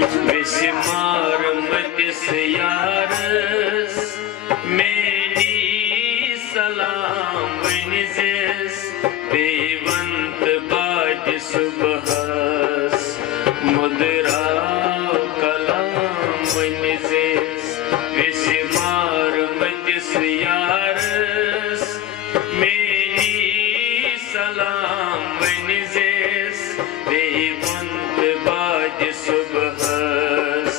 विस्मार मतिस Yaris मेरी सलाम वनिज़िस बेवंत बाज सुबहस मुदराव कलाम वनिज़िस विस्मार मतिस यारस मेरी सलाम वनिज़िस बेवंत बाज सुबहस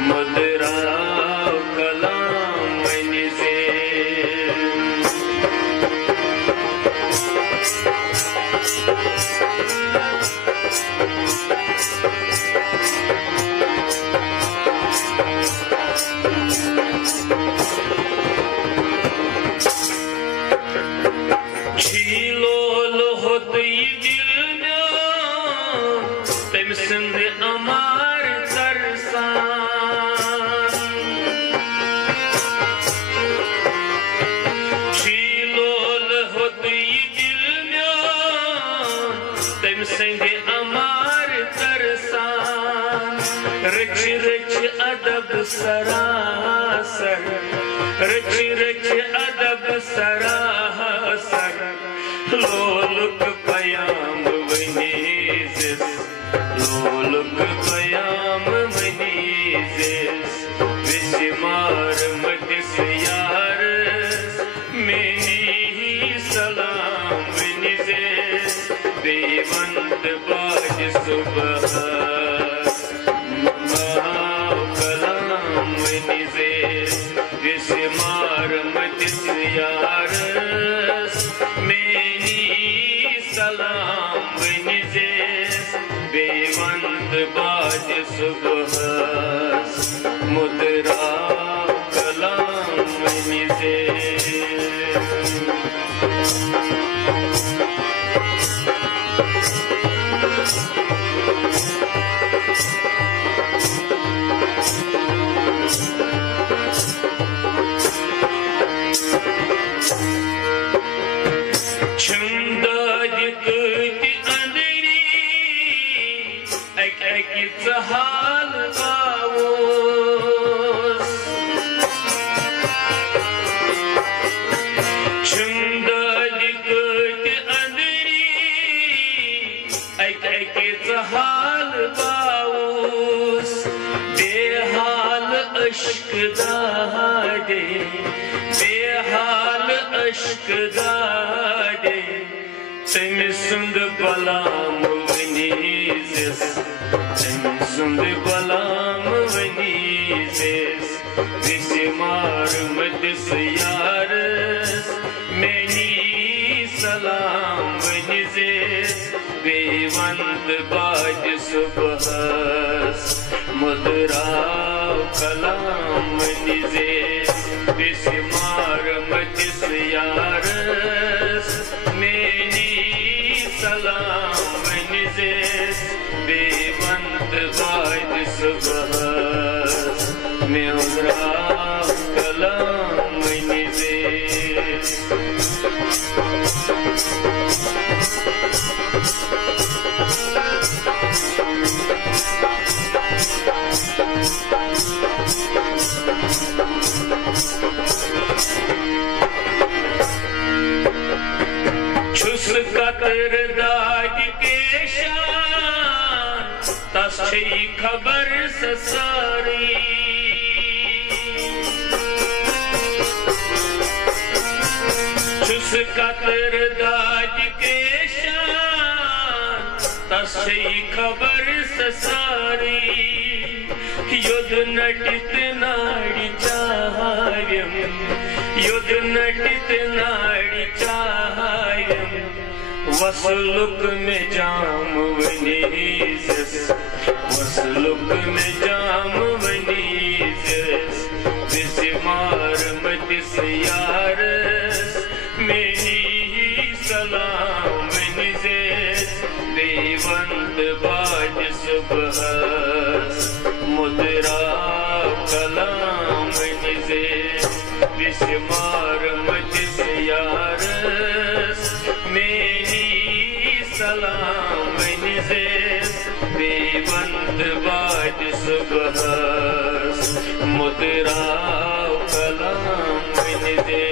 मुदराव कलाम वनिज़िस। झीलोल होत ये दिल में तम संद अमार तरसान झीलोल होत ये दिल में तम संद अमार तरसान रच रच अदब सरासर रच रच अदब सरासर लोलुक पयाम वनीज़िस लोलुक पयाम वनीज़िस विस्मार मतिस यारस मेरी सलाम वनीज़िस बेवंत बाज सुबहस मुदराव कलाम वनीज़िस विस्मार मतिस यारस मेरी सलाम वनीज़िस बेवंत बाज सुबहस मुदराव कलाम वनीज़िस। हाल गावोस छुंदलिक अंदरी एक हाल गावोस बेहाल अश्क दादे बेहाल अश्क दादे तम सुंद बलाम वनीज़िस तम सुंद बलाम वनीज़िस विस्मार मतिस यारस मेरी सलाम वनीज़िस बेवंत बाज सुबहस मुदराव कलाम वनीज़िस विस्मार मतिस यारस मेरी सलाम वनीज़िस बेवंत बाज सुबहस मुदराव कलाम वनीज़िस। छुस कतर दाज के शान तस खबर से सारी छुस कतर दाज के शान तस खबर से सारी युद्ध नटित नाड़ी चाहयम युद्ध नटित नाड़ी चाहयम वसलुक में जाम वनीज़िस वसलुक में जाम वनीज़िस विस्मार मतिस यारस मेरी सलाम वनीज़िस बेवंत बाज सुबहस मुदराव कलाम वनीज़िस विस्मार मतिस यारस मेरी सलाम वनीज़िस बेवंत बाज सुबह मुद्रा कलाम दे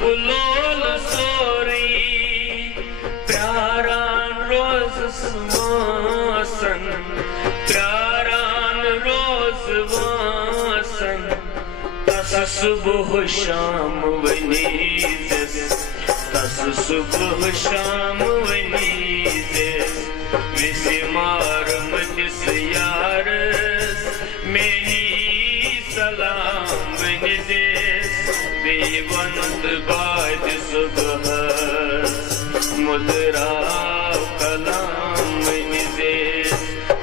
बुलोल सोरी प्यारान रोज वासन प्यारान रोज वासन तस सुबह शाम वनीज़ तस सुबह शाम वनीज़ विस्मार मतिस यारस मेरी सलाम वनीज़ देवंत बाद सुबह मुद्रा कलाम निजे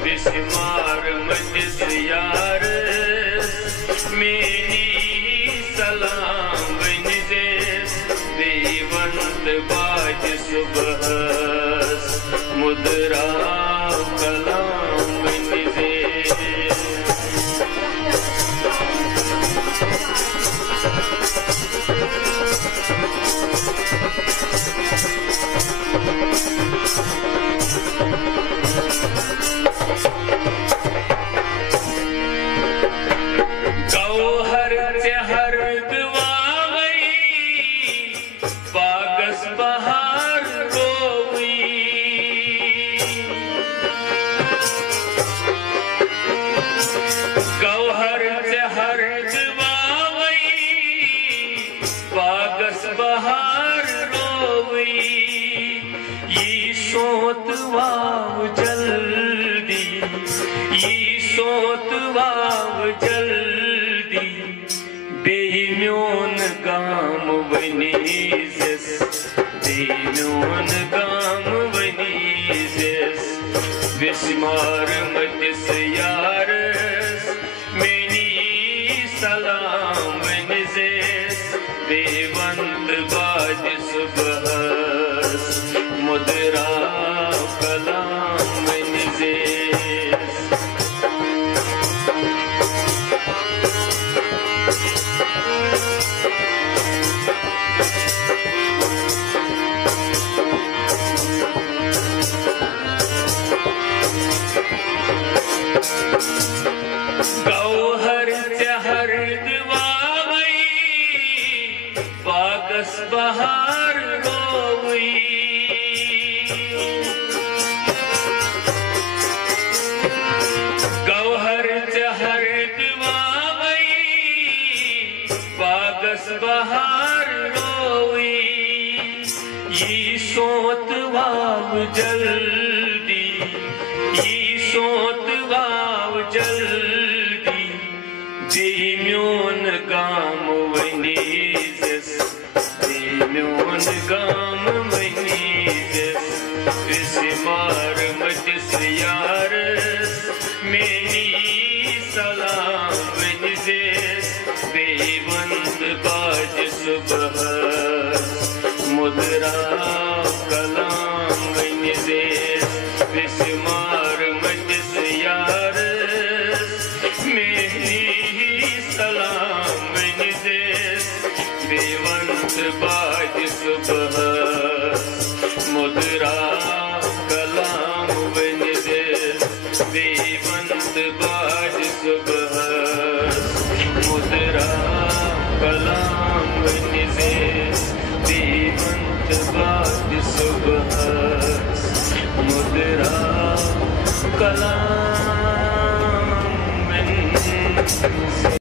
बिस्मार मजिस यार मेरी सलाम निजे देवंत बाद सुबह मुद्रा कलाम निजे जल्दी बेम्योन गाम वनीज़ बेम्योन गाम वनीज़ बिस्मार मतिस यारस मेरी सलाम वनीज़ देवंत बाद सुबह मुद्रा कलाम वनीज़ गौहर चहर दवावई बागस बहार रोवई गौहर चहर दवावई बागस बहार रोवई ये सोत वाव जल्दी ये सोत वाव जल्दी देम्योन गाम वनीज़ देम्योन गाम वनीज़ बिस्मार मतिस यारस मेरी सलाम वनीज़ देवंत बाद सुबह मुद्रा कलाम वनीज़ बिस्मार मतिस यारस मेरी सलाम वनीज़ देवंत बाद सुबह मुद्रा कलाम वनीज़ देवंत बाद सुबह मुद्रा कलाम वनीज़ देवंत बाद सुबह मुद्रा कलाम